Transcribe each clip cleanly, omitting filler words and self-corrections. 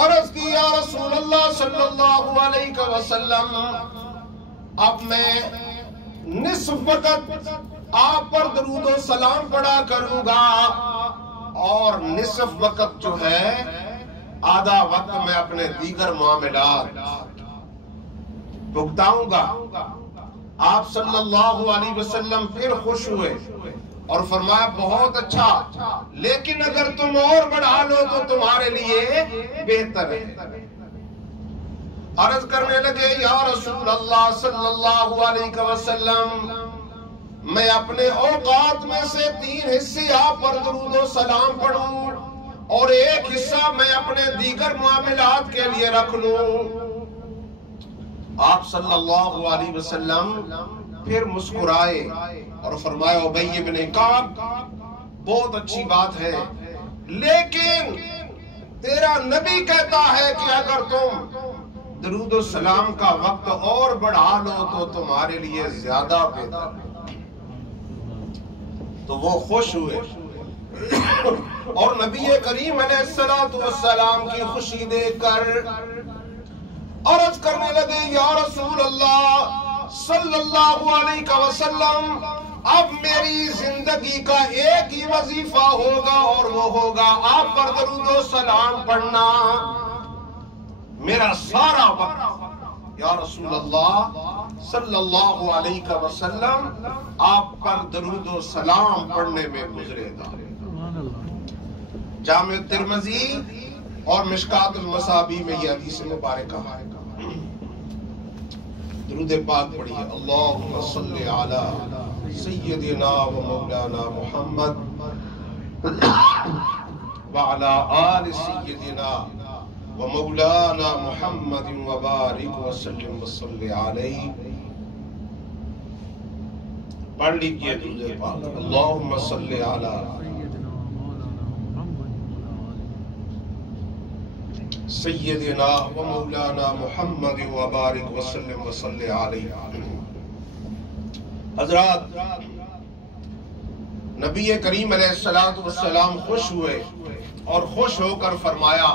عرض کی یا رسول اللہ صلی اللہ علیہ وسلم اب میں نصف وقت آپ پر درود و سلام پڑھا کروں گا اور نصف وقت جو ہے آدھا وقت میں اپنے دیگر معاملات بھگتاؤں گا۔ آپ صلی اللہ علیہ وسلم پھر خوش ہوئے اور فرمایا بہت اچھا، لیکن اگر تم اور بڑھا لو تو تمہارے لیے بہتر ہے۔ عرض کرنے لگے یا رسول اللہ صلی اللہ علیہ وسلم میں اپنے اوقات میں سے 3 حصے آپ پر درود و سلام پڑھوں اور 1 حصہ میں اپنے دیگر معاملات کے لیے رکھ لوں۔ آپ صلی اللہ علیہ وسلم پھر مسکرائے اور فرمایا ابی بن کعب بہت اچھی بات ہے، لیکن تیرا نبی کہتا ہے کہ اگر تم درود و سلام کا وقت اور بڑھا لو تو تمہارے لیے زیادہ بہتر ہے۔ تو وہ خوش ہوئے اور نبی کریم علیہ السلام کی خوشی دیکھ کر عرض کرنے لگے یا رسول اللہ صلی اللہ علیہ وسلم اب میری زندگی کا ایک ہی وظیفہ ہوگا اور وہ ہوگا آپ پر درود و سلام پڑھنا، میرا سارا وقت یا رسول اللہ صلی اللہ علیہ وسلم آپ پر درود و سلام پڑھنے میں گزرے گا۔ جامع ترمذی اور مشکات المصابیح میں یہ حدیث مبارکہ ہے۔ درود پاک پڑھیے اللہم صلی علی سیدنا و مولانا محمد وعلی آل سیدنا و مولانا محمد وبارک وسلم وصلی علیہ۔ پڑھ لیجئے درود پاک اللہم صلی علی سیدنا و مولانا محمد وبارک وسلم وصلی علیہ۔ حضرات نبی کریم علیہ السلام خوش ہوئے اور خوش ہو کر فرمایا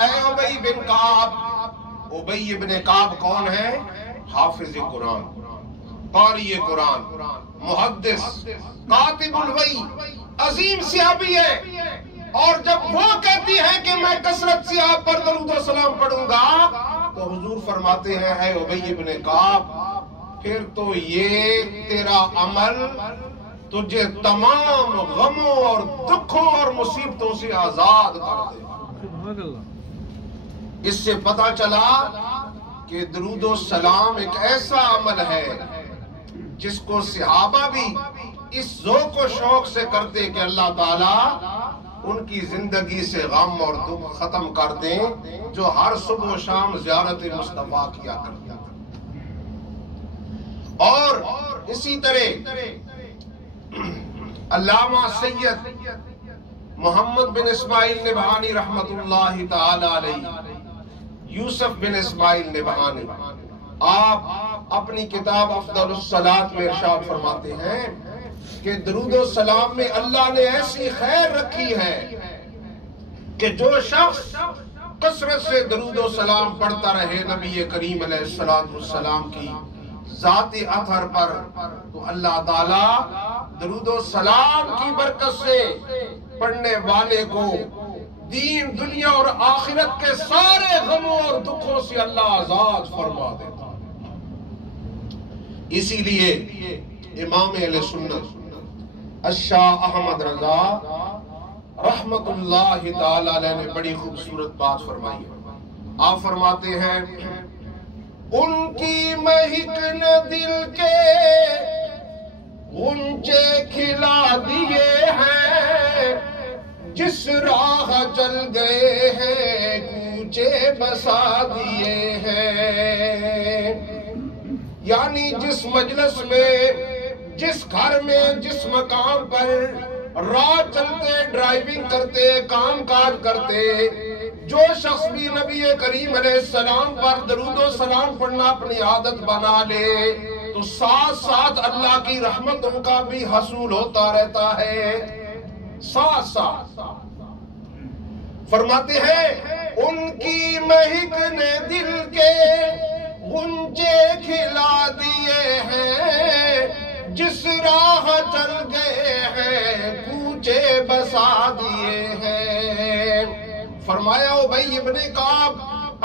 اے ابی بن کعب۔ ابی بن کعب کون ہے؟ حافظ قرآن، قاری قرآن، محدث، کاتب الوحی، عظیم صحابی ہے، اور جب وہ کہتی ہے کہ میں کثرت سے آپ پر درود و سلام پڑھوں گا تو حضور فرماتے ہیں اے ابی بن کعب پھر تو یہ تیرا عمل تجھے تمام غموں اور دکھوں اور مصیبتوں سے آزاد کر دے۔ اس سے پتہ چلا کہ درود و سلام ایک ایسا عمل ہے جس کو صحابہ بھی اس ذوق و شوق سے کرتے کہ اللہ تعالیٰ ان کی زندگی سے غم اور دکھ ختم کر دیں جو ہر صبح و شام زیارت مصطفیٰ کیا کرتے ہیں۔ اور اسی طرح علامہ سید محمد بن اسماعیل نبہانی رحمت اللہ تعالی علیہ، یوسف بن اسماعیل نبہانی، آپ اپنی کتاب افضل الصلاۃ میں ارشاد فرماتے ہیں کہ درود و سلام میں اللہ نے ایسی خیر رکھی ہے کہ جو شخص کثرت سے درود و سلام پڑھتا رہے نبی کریم علیہ السلام کی ذاتی اثر پر، تو اللہ تعالیٰ درود و سلام کی برکت سے پڑھنے والے کو دین دنیا اور آخرت کے سارے غموں اور دکھوں سے اللہ آزاد فرما دیتا۔ اسی لیے امام اہل سنت الشاہ احمد رضا رحمت اللہ تعالی علیہ نے بڑی خوبصورت بات فرمائی ہے۔ آپ فرماتے ہیں ان کی مہک نے دل کے غنچے کھلا دیے ہیں، جس راہ چل گئے ہیں کوچے بسا دیے ہیں۔ یعنی جس مجلس میں، جس گھر میں، جس مقام پر رات چلتے، ڈرائیونگ کرتے، کام کاج کرتے، جو شخص بھی نبی کریم علیہ السلام پر درود و سلام پڑھنا اپنی عادت بنا لے تو ساتھ ساتھ اللہ کی رحمتوں کا بھی حصول ہوتا رہتا ہے۔ ساتھ ساتھ فرماتے ہیں ان کی مہک نے دل کے غنچے کھلا دیے ہیں، جس راہ چل گئے ہیں کوچے بسا دیے ہیں۔ فرمایا ابی ابن کعب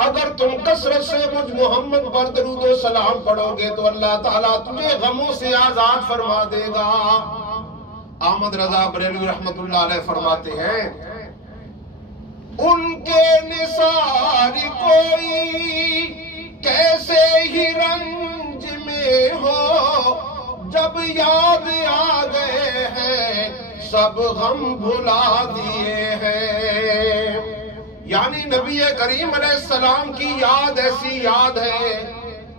اگر تم کثرت سے مجھ محمد پر درود و سلام پڑھو گے تو اللہ تعالیٰ تمہیں غموں سے آزاد فرما دے گا۔ احمد رضا بریلوی رحمت اللہ علیہ فرماتے ہیں ان کے نثار کوئی کیسے ہی رنج میں ہو، جب یاد آ گئے ہیں سب غم بھلا دیے ہیں۔ یعنی نبی کریم علیہ السلام کی یاد ایسی یاد ہے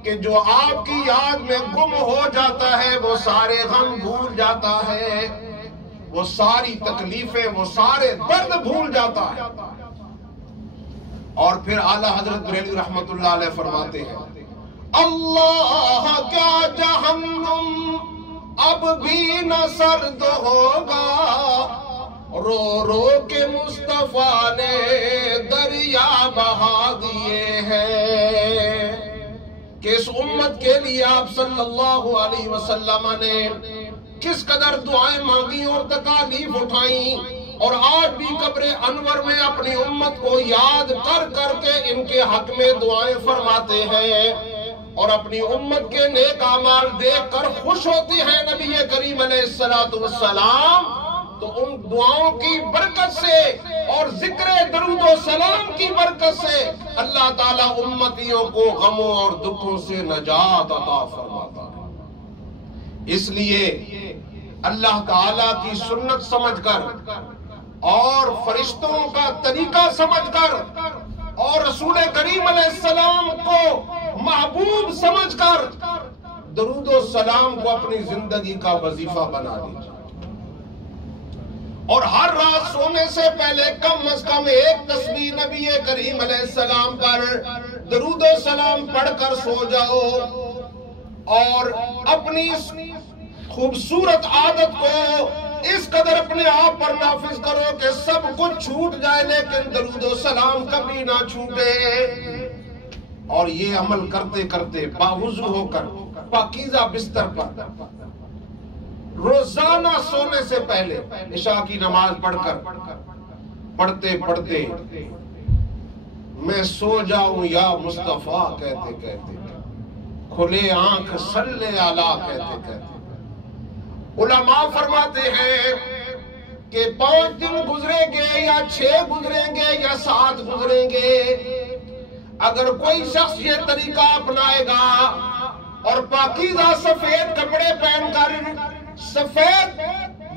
کہ جو آپ کی یاد میں گم ہو جاتا ہے وہ سارے غم بھول جاتا ہے، وہ ساری تکلیفیں، وہ سارے درد بھول جاتا ہے۔ اور پھر اعلیٰ حضرت بریلوی رحمت اللہ علیہ فرماتے ہیں اللہ کیا جہنم اب بھی نہ سرد ہوگا، رو رو کے مصطفیٰ نے دریا بہا دیے ہیں۔ کہ اس امت کے لیے آپ صلی اللہ علیہ وسلم نے کس قدر دعائیں مانگی اور تکالیف اٹھائیں، اور آج بھی قبر انور میں اپنی امت کو یاد کر کر کے ان کے حق میں دعائیں فرماتے ہیں، اور اپنی امت کے نیک اعمال دیکھ کر خوش ہوتے ہیں نبی کریم علیہ السلام۔ تو ان دعاؤں کی برکت سے اور ذکر درود و سلام کی برکت سے اللہ تعالیٰ امتیوں کو غموں اور دکھوں سے نجات عطا فرماتا ہے۔ اس لیے اللہ تعالیٰ کی سنت سمجھ کر اور فرشتوں کا طریقہ سمجھ کر اور رسول کریم علیہ السلام کو محبوب سمجھ کر درود و سلام کو اپنی زندگی کا وظیفہ بنا دیجیے، اور ہر رات سونے سے پہلے کم از کم ایک تسبیح نبی کریم علیہ السلام پر درود و سلام پڑھ کر سو جاؤ، اور اپنی خوبصورت عادت کو اس قدر اپنے آپ پر نافذ کرو کہ سب کچھ چھوٹ جائے لیکن درود و سلام کبھی نہ چھوٹے۔ اور یہ عمل کرتے کرتے باوضو ہو کر پاکیزہ بستر پر روزانہ سونے سے پہلے عشاء کی نماز پڑھ کر پڑھتے پڑھتے میں سو جاؤں یا مصطفیٰ کہتے کہتے، کھلے آنکھ صلی علی کہتے کہتے۔ علماء فرماتے ہیں کہ 5 دن گزریں گے یا 6 گزریں گے یا 7 گزریں گے، اگر کوئی شخص یہ طریقہ اپنائے گا اور پاکیزہ سفید کپڑے پہن کر سفید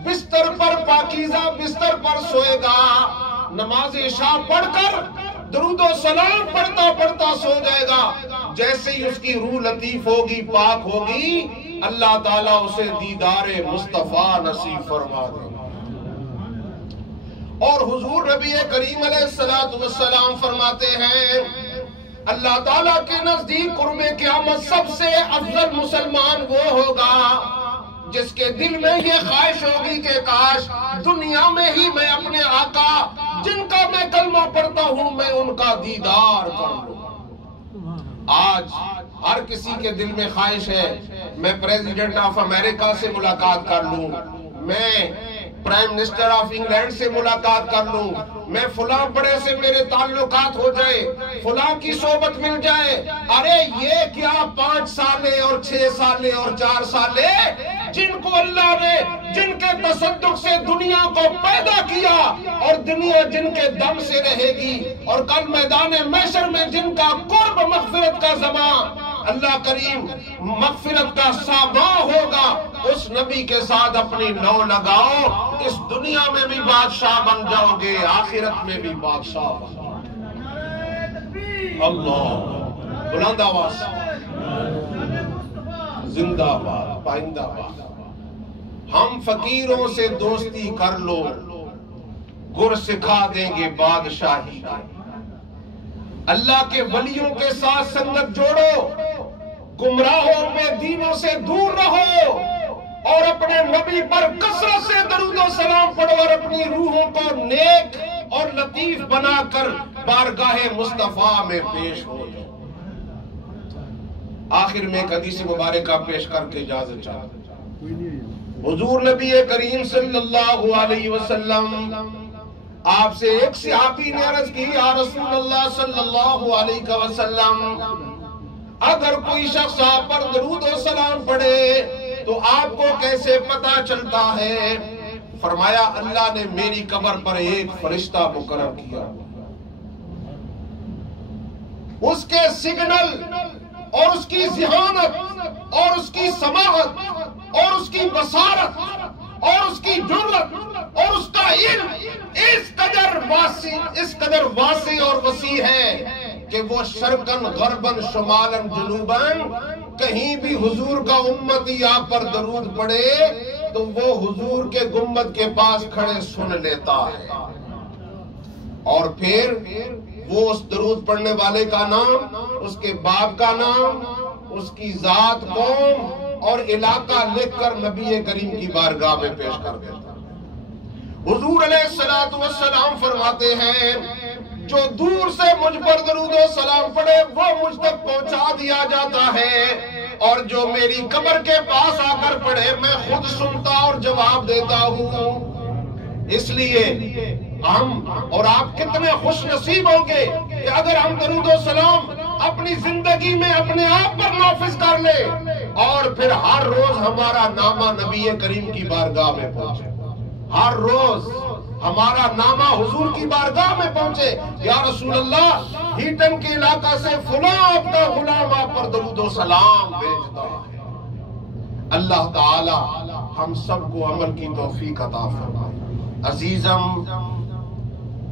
بستر پر پاکیزہ بستر پر سوئے گا، نماز عشاء پڑھ کر درود و سلام پڑھتا پڑھتا سو جائے گا، جیسے ہی اس کی روح لطیف ہوگی، پاک ہوگی، اللہ تعالیٰ اسے دیدار مصطفیٰ نصیب فرما دے گا۔ اور حضور نبی کریم علیہ السلام فرماتے ہیں اللہ تعالیٰ کے نزدیک قرب قیامت سب سے افضل مسلمان وہ ہوگا جس کے دل میں یہ خواہش ہوگی کہ کاش دنیا میں ہی میں اپنے آقا جن کا میں کلمہ پڑھتا ہوں میں ان کا دیدار کر لوں۔ آج ہر کسی کے دل میں خواہش ہے میں پریزیڈنٹ آف امریکہ سے ملاقات کر لوں، میں پرائم منسٹر آف انگلینڈ سے ملاقات کر لوں، میں فلاں بڑے سے میرے تعلقات ہو جائے، فلاں کی صحبت مل جائے۔ ارے یہ کیا 5 سالے اور 6 سالے اور 4 سالے جن کو اللہ نے جن کے تصدق سے دنیا کو پیدا کیا اور دنیا جن کے دم سے رہے گی، اور کل میدان محشر میں جن کا قرب مغفرت کا زمان اللہ کریم مغفرت کا سامان ہوگا، اس نبی کے ساتھ اپنی نو لگاؤ، اس دنیا میں بھی بادشاہ بن جاؤ گے، آخرت میں بھی بادشاہ بن جاؤ گے۔ اللہ بلند آواز زندہ باد پائندہ باد۔ ہم فقیروں سے دوستی کر لو، گر سکھا دیں گے بادشاہی۔ اللہ کے ولیوں کے ساتھ سنگت جوڑو، گمراہوں میں دینوں سے دور رہو، اور اپنے نبی پر کثرت سے درود و سلام پڑھو، اور اپنی روحوں کو نیک اور لطیف بنا کر بارگاہ مصطفیٰ میں پیش ہو جاؤ۔ آخر میں ایک حدیث مبارکہ پیش کر کے اجازت چاہتا ہوں۔ حضور نبی کریم صلی اللہ علیہ وسلم آپ سے ایک صحابی نے عرض کی، یا رسول اللہ صلی اللہ علیہ وسلم، اگر کوئی شخص آپ پر درود و سلام پڑھے تو آپ کو کیسے پتا چلتا ہے؟ فرمایا اللہ نے میری قبر پر ایک فرشتہ مقرر کیا، اس کے سگنل اور اس کی ذہانت اور اس کی سماعت اور اس کی بصارت اور اس کی جرأت اور اس کا علم اس قدر واسع اور وسیع ہے کہ وہ شرقاً غرباً شمالاً جنوباً کہیں بھی حضور کا امتی آپ پر درود پڑے تو وہ حضور کے گنبد کے پاس کھڑے سن لیتا ہے، اور پھر وہ اس درود پڑھنے والے کا نام، اس کے باپ کا نام، اس کی ذات، قوم اور علاقہ لکھ کر نبی کریم کی بارگاہ میں پیش کر دیتا۔ حضور علیہ السلام فرماتے ہیں جو دور سے مجھ پر درود و سلام پڑھے وہ مجھ تک پہنچا دیا جاتا ہے، اور جو میری قبر کے پاس آ کر پڑھے میں خود سنتا اور جواب دیتا ہوں۔ اس لیے ہم اور آپ کتنے خوش نصیب ہوں گے کہ اگر ہم درود و سلام اپنی زندگی میں اپنے آپ پر نافذ کر لیں اور پھر ہر روز ہمارا نامہ نبی کریم کی بارگاہ میں پہنچے، ہر روز ہمارا نامہ حضور کی بارگاہ میں پہنچے، یا رسول اللہ ہیٹن کے علاقہ سے فلاں آپ کا غلام آپ پر درود و سلام بھیجتا ہے۔ اللہ تعالی ہم سب کو عمل کی توفیق عطا فرمائے۔ عزیزم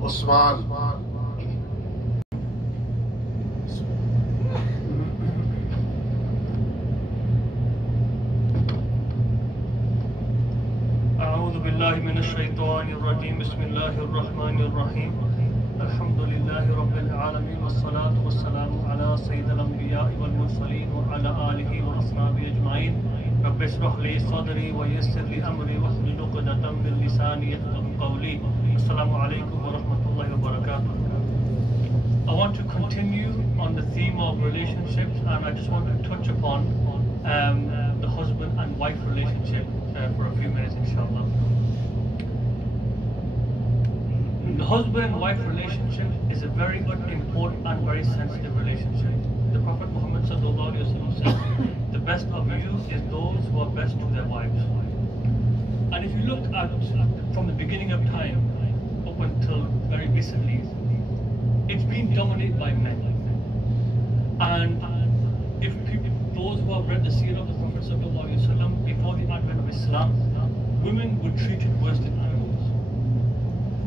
عثمان، اعوذ باللہ من الشیطان الرجیم، بسم اللہ الرحمن الرحیم، الحمد للہ رب العالمین، والصلاة والسلام علی سید الانبیاء والمرسلین وعلی آلہ واصحابہ اجمعین۔ رب اشرح لی صدری ویسر لی امری واحلل عقدۃ من لسانی یفقهوا قولی۔ السلام علیکم ورحمۃ اللہ وبرکاتہ۔ I want to continue on the theme of relationships, and I just want to touch upon the husband and wife relationship for a few minutes, inshallah. The husband and wife relationship is a very important and very sensitive relationship. The Prophet Muhammad sallallahu alaihi wasallam said, the best of you is those who are best to their wives. And if you look at from the beginning of time up until very recently, it's been dominated by men. And if those who have read the seerah of the Prophet sallallahu alaihi wasallam before the advent of Islam, women were treated worse than animals.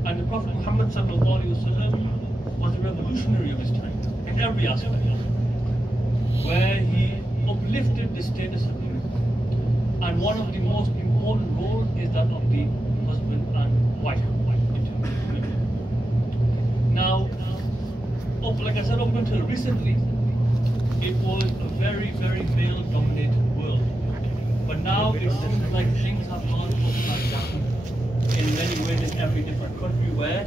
And the Prophet Muhammad sallallahu alaihi wasallam was a revolutionary of his time in every aspect, where he uplifted the status of women. And one of the most important roles is that of the husband and wife. Now, like I said, up until recently, it was a very, very male-dominated world. But now it seems like things have gone upside down in many ways in every different country, where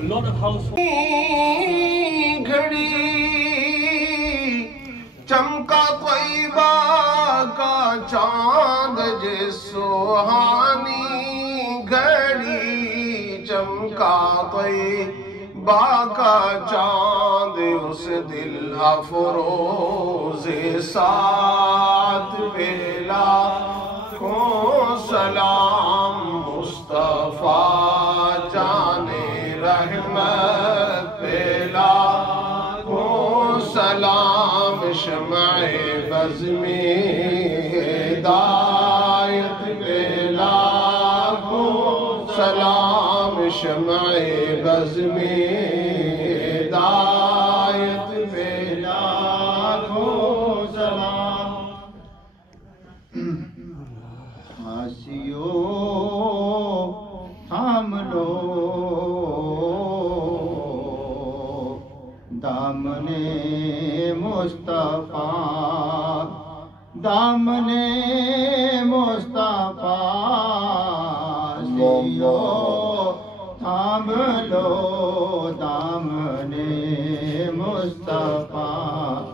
a lot of households. چمکا طیبہ کا چاند جس سوہانی گھڑی، چمکا طیبہ کا چاند اس دل افروز ساتھ بیلا کو سلام مصطفیٰ جانے رحمت بیلا کو سلام شمع بز میں ہدایت بیلا کو سلام شمع بز میں ہدایت بیلا کو سلام۔ ہاسیو تھام لو دامنے مصطفیٰ، دامنے مصطفیٰ، ہاسیو تھام تھام لو دامن مصطفیٰ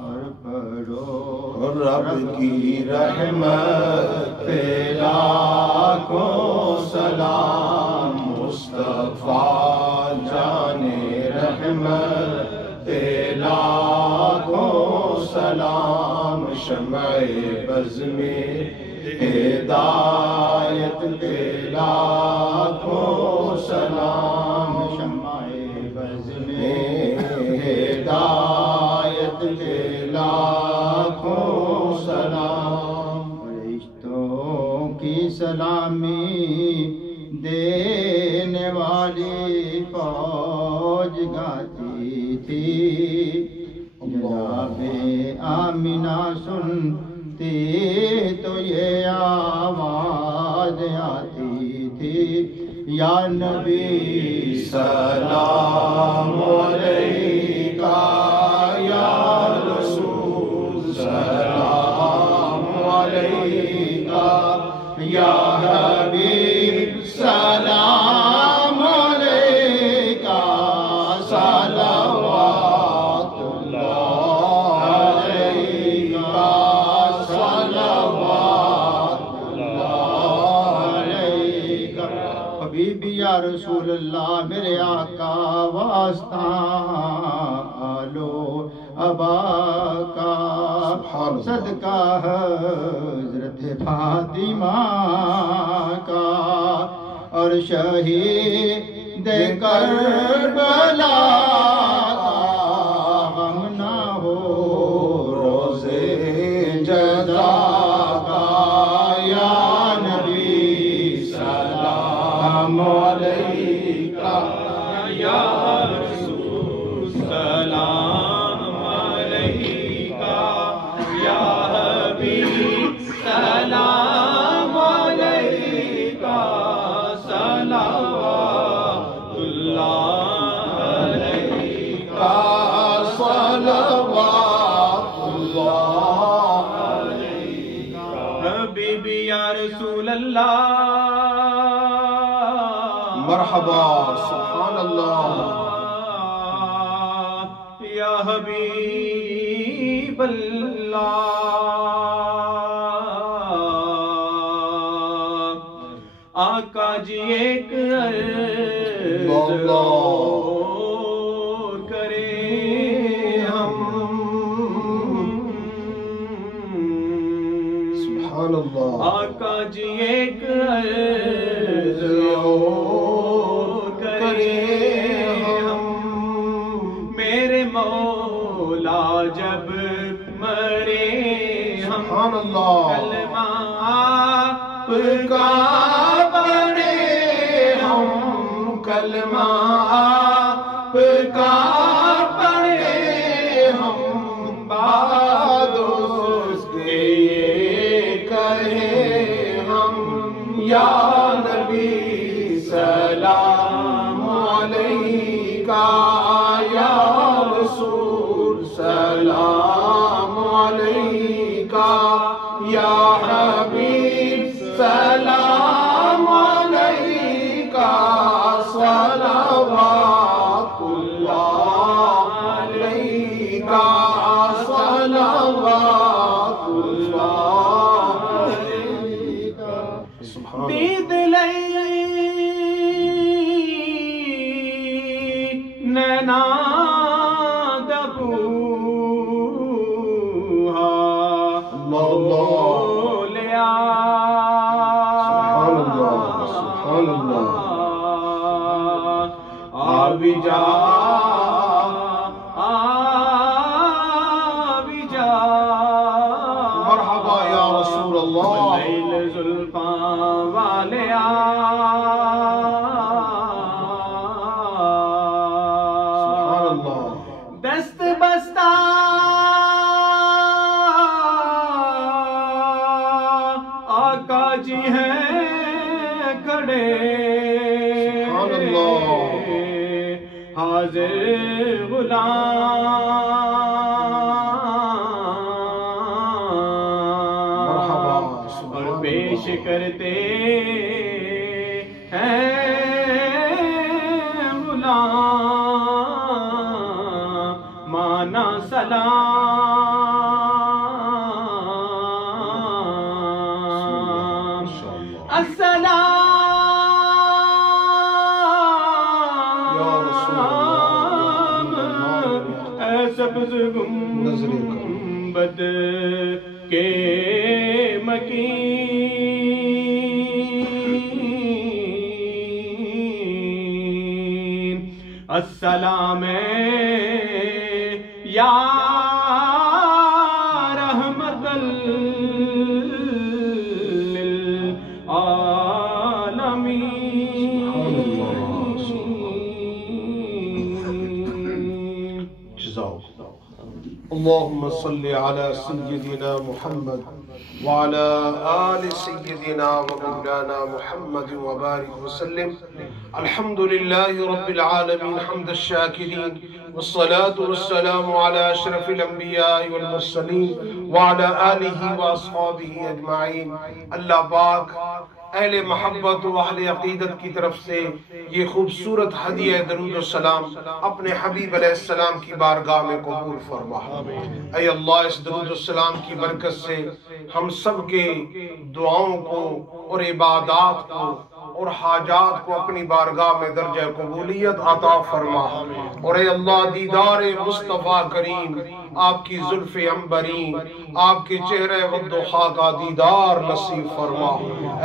اور پڑھو رب کی رحمت پہ لاکھوں سلام مصطفیٰ جانے رحمت پہ لاکھوں سلام شمع بز میں ہدایت پہ لاکھوں سلام شمع بز میں ہدایت پہ لاکھوں سلام فرشتوں کی سلامی دینے والی فوج گاتی تھی جناب آمینہ سنتی تو یہ آواز آتی تھی یا نبی سلام علیکہ یا رسول سلام علیکہ یا حبیب سلام علیکہ صلوات اللہ علیکہ صلوات اللہ علیکہ حبیبی یا رسول اللہ میرے آقا واسطہ آلو ابا کا صدقہ حضرت فاطمہ کا اور شہید کربلا کا غم نہ ہو روزے جزا کا یا نبی سلام علیکہ یا رسول سلام علیکہ یا حبیب سلام علیکہ صلوات اللہ علیکہ صلوات اللہ علیکہ حبیبی یا رسول اللہ مرحبا سبحان اللہ یا حبیب اللہ آقا جی ایک عرض اور کریں ہم سبحان اللہ آقا جی ایک عرض اور کریں ہم میرے مولا جب مرے ہم سبحان اللہ کلمہ آپ کا پڑھے ہم کلمہ آپ کا پڑھے ہم بعد اس کے یہ کہیں ہم یا نبی سلام علیکہ یا رسول سلام علیکہ یا حبیب سلام علیکہ صلوات اللہ علیکہ صلوات اللہ علیکہ دید لئی نینا دبوہا بولیا سبحان اللہ سبحان اللہ آبی جا آبی جا مرحبا یا رسول اللہ لیل زلفاں والیا سبحان اللہ دست بستہ آقا جی ہیں کھڑے سبحان اللہ حاضر غلام اور پیش کرتے ہیں السلام السلام اے سبز گنبد کے مکین السلام یا رحمت للعالمین. اللهم صل على سيدنا محمد وعلى آل سيدنا ومولانا محمد وبارك وسلم. الحمد لله رب العالمين حمد الشاكرين، والصلاة والسلام على أشرف الأنبياء والمرسلين وعلى آله وأصحابه أجمعين. اللہ پاک اہل محبت و اہل عقیدت کی طرف سے یہ خوبصورت ہدیہ درود و سلام اپنے حبیب علیہ السلام کی بارگاہ میں قبول فرما. اے اللہ اس درود و سلام کی برکت سے ہم سب کے دعاؤں کو اور عبادات کو اور حاجات کو اپنی بارگاہ میں درجہ قبولیت عطا فرما. اور اے اللہ دیدار مصطفیٰ کریم، آپ کی زلف عنبری، آپ کے چہرے والضحا کا دیدار نصیب فرما.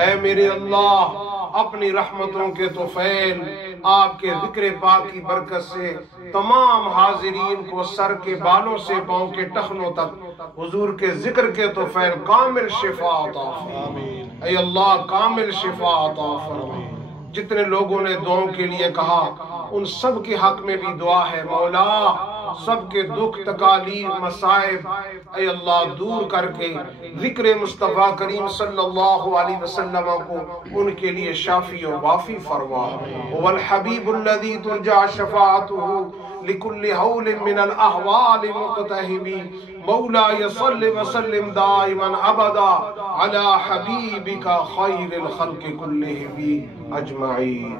اے میرے اللہ اپنی رحمتوں کے طفیل آپ کے ذکر پاک کی برکت سے تمام حاضرین کو سر کے بالوں سے پاؤں کے ٹخنوں تک حضور کے ذکر کے طفیل کامل شفا عطا فرما. اے اللہ کامل شفا عطا فرما. جتنے لوگوں نے دعاؤں کے لیے کہا ان سب کے حق میں بھی دعا ہے. مولا سب کے دکھ تکالیف مسائب اے اللہ دور کر کے ذکر مصطفیٰ کریم صلی اللہ علیہ وسلم کو ان کے لیے شافی و وافی فرما. والحبیب الذی ترجع شفاعته لكل حول من الاحوال مقتحمی. مولاي صل وسلم دائما ابدا على حبيبك خير الخلق كلهم اجمعين.